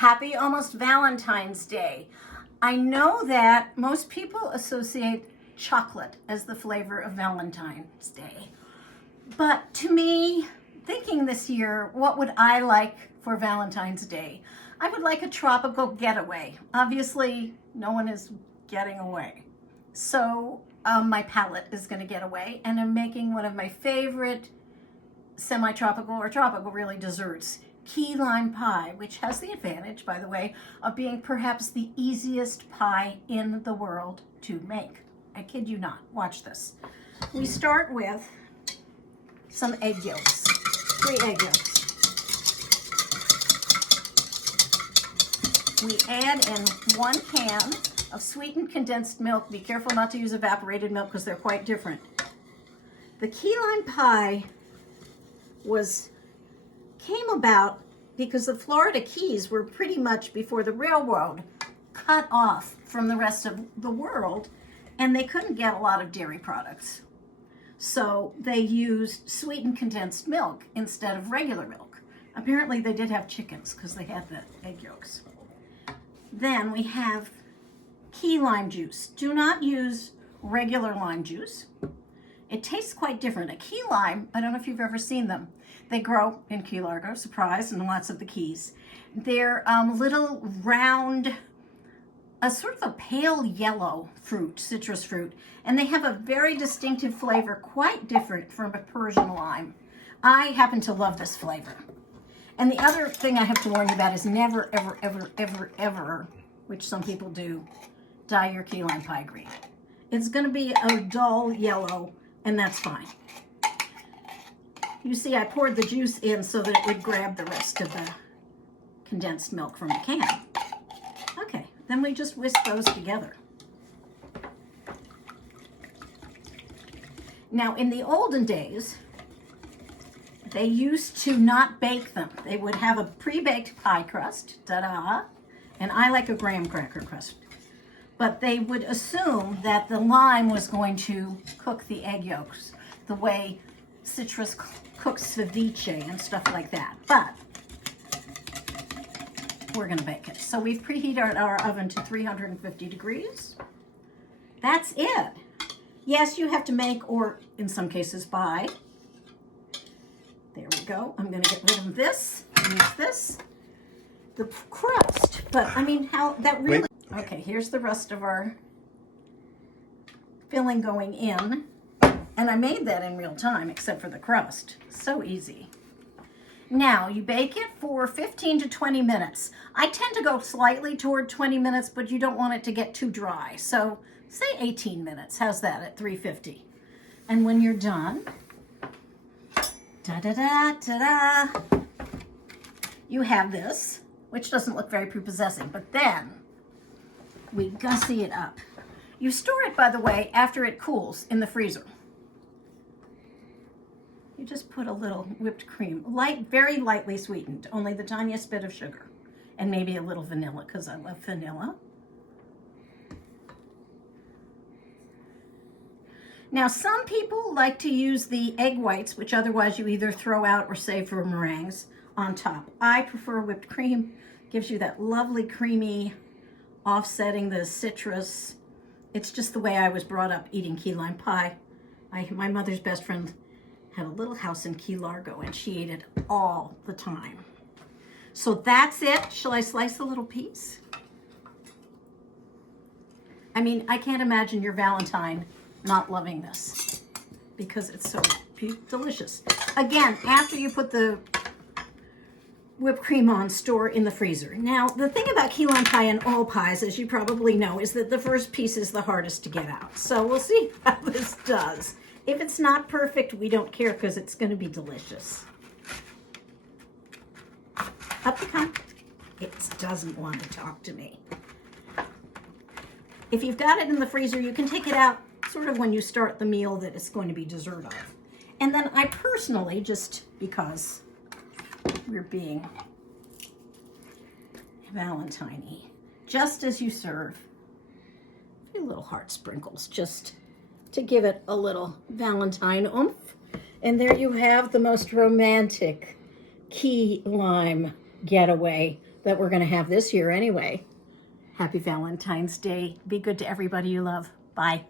Happy almost Valentine's Day. I know that most people associate chocolate as the flavor of Valentine's Day. But to me, thinking this year, what would I like for Valentine's Day? I would like a tropical getaway. Obviously, no one is getting away. So my palate is going to get away, and I'm making one of my favorite semi-tropical or tropical really desserts, key lime pie, which has the advantage, by the way, of being perhaps the easiest pie in the world to make. I kid you not. Watch this. We start with some egg yolks, 3 egg yolks. We add in 1 can of sweetened condensed milk. Be careful not to use evaporated milk because they're quite different. The key lime pie came about because the Florida Keys were pretty much before the railroad cut off from the rest of the world, and they couldn't get a lot of dairy products. So they used sweetened condensed milk instead of regular milk. Apparently they did have chickens because they had the egg yolks. Then we have key lime juice. Do not use regular lime juice. It tastes quite different. A key lime, I don't know if you've ever seen them. They grow in Key Largo, surprise, and lots of the Keys. They're little round, a sort of a pale yellow fruit, citrus fruit, and they have a very distinctive flavor, quite different from a Persian lime. I happen to love this flavor. And the other thing I have to warn you about is never, ever, ever, ever, ever, which some people do, dye your key lime pie green. It's going to be a dull yellow, and that's fine. You see, I poured the juice in so that it would grab the rest of the condensed milk from the can. Okay, then we just whisk those together. Now, in the olden days, they used to not bake them. They would have a pre-baked pie crust, ta-da, and I like a graham cracker crust. But they would assume that the lime was going to cook the egg yolks the way citrus cooks ceviche and stuff like that. But we're going to bake it. So we've preheated our oven to 350 degrees. That's it. Yes, you have to make, or in some cases buy. There we go. I'm going to get rid of this. Use this. The crust. But I mean, how that really... Okay, here's the rest of our filling going in. And I made that in real time, except for the crust. So easy. Now, you bake it for 15 to 20 minutes. I tend to go slightly toward 20 minutes, but you don't want it to get too dry. So, say 18 minutes. How's that at 350? And when you're done, da-da-da-da-da, you have this, which doesn't look very prepossessing, but then we gussy it up. You store it, by the way, after it cools in the freezer. You just put a little whipped cream, very lightly sweetened, only the tiniest bit of sugar, and maybe a little vanilla, because I love vanilla. Now, some people like to use the egg whites, which otherwise you either throw out or save for meringues, on top. I prefer whipped cream. Gives you that lovely creamy, offsetting the citrus. It's just the way I was brought up eating key lime pie. My mother's best friend had a little house in Key Largo, and she ate it all the time. So that's it. Shall I slice a little piece? I mean, I can't imagine your Valentine not loving this because it's so delicious. Again, after you put the whipped cream on, store in the freezer. Now, the thing about key lime pie and all pies, as you probably know, is that the first piece is the hardest to get out. So we'll see how this does. If it's not perfect, we don't care because it's going to be delicious. Up you come. It doesn't want to talk to me. If you've got it in the freezer, you can take it out sort of when you start the meal that it's going to be dessert of. And then I personally, just because we're being Valentine-y, just as you serve, a few little heart sprinkles, just to give it a little Valentine oomph. And there you have the most romantic key lime getaway that we're going to have this year anyway. Happy Valentine's Day. Be good to everybody you love. Bye.